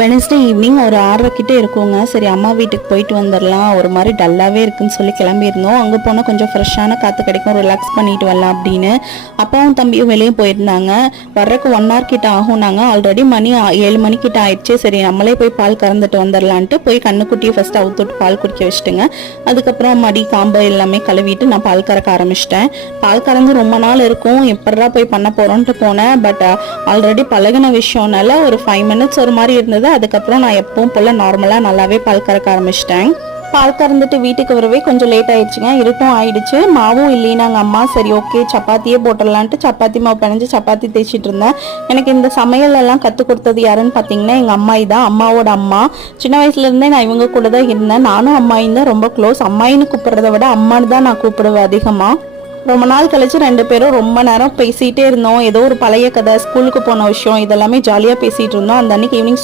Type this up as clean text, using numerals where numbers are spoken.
Wednesday evening ஒரு 6:30 கிட்ட இருக்குங்க. சரி அம்மா வீட்டுக்கு போயிட்டு வந்துடலாம், ஒரு மாதிரி டல்லாகவே இருக்குன்னு சொல்லி கிளம்பியிருந்தோம். அங்கே போனால் கொஞ்சம் ஃப்ரெஷ்ஷான காற்று கிடைக்கும், ரிலாக்ஸ் பண்ணிட்டு வரலாம் அப்படின்னு. அப்பாவும் தம்பியும் வெளியே போயிருந்தாங்க. வர்றதுக்கு 1 hour கிட்ட ஆகும்னாங்க. ஆல்ரெடி மணி 7 மணிக்கிட்ட ஆயிடுச்சு. சரி நம்மளே போய் பால் கறந்துட்டு வந்துடலான்ட்டு போய் கண்ணுக்குட்டியை ஃபஸ்ட்டு அவுத்துட்டு பால் குடிக்க வச்சுட்டுங்க. அதுக்கப்புறம் மடி காம்பு எல்லாமே கழுவிட்டு நான் பால் கறக்க ஆரம்பிச்சிட்டேன். பால் கறந்து ரொம்ப நாள் இருக்கும், எப்படா போய் பண்ண போகிறோன்ட்டு போனேன். பட் ஆல்ரெடி பழகின விஷயம்னால ஒரு 5 minutes ஒரு மாதிரி இருந்தது. அதுக்கப்புறம் நான் எப்பவும் போல நார்மலா நல்லாவே பால் கறக்க ஆரம்பிச்சிட்டேன். பால் கறந்துட்டு வீட்டுக்கு வரவே கொஞ்சம் லேட் ஆயிடுச்சுங்க. இருட்டும் ஆயிடுச்சு, மாவும் இல்லைனாங்க அம்மா. சரி ஓகே சப்பாத்தியே போட்டுடலான்ட்டு சப்பாத்தி மாவு பிணைஞ்சு சப்பாத்தி தேய்ச்சிட்டு இருந்தேன். எனக்கு இந்த சமையல் எல்லாம் கற்றுக் கொடுத்தது யாருன்னு பார்த்தீங்கன்னா எங்கள் அம்மாயி தான், அம்மாவோட அம்மா. சின்ன வயசுலேருந்தே நான் இவங்க கூட தான் இருந்தேன். நானும் அம்மாயும் தான் ரொம்ப க்ளோஸ். அம்மாயின்னு கூப்பிட்றத விட அம்மான்னு தான் நான் கூப்பிடுவேன் அதிகமாக. ரொம்ப நாள் கழிச்சு 2 பேரும் ரொம்ப நேரம் பேசிகிட்டே இருந்தோம். ஏதோ ஒரு பழைய கதை, ஸ்கூலுக்கு போன விஷயம், இதெல்லாமே ஜாலியாக பேசிகிட்டு இருந்தோம். அந்த அன்னைக்கு ஈவினிங்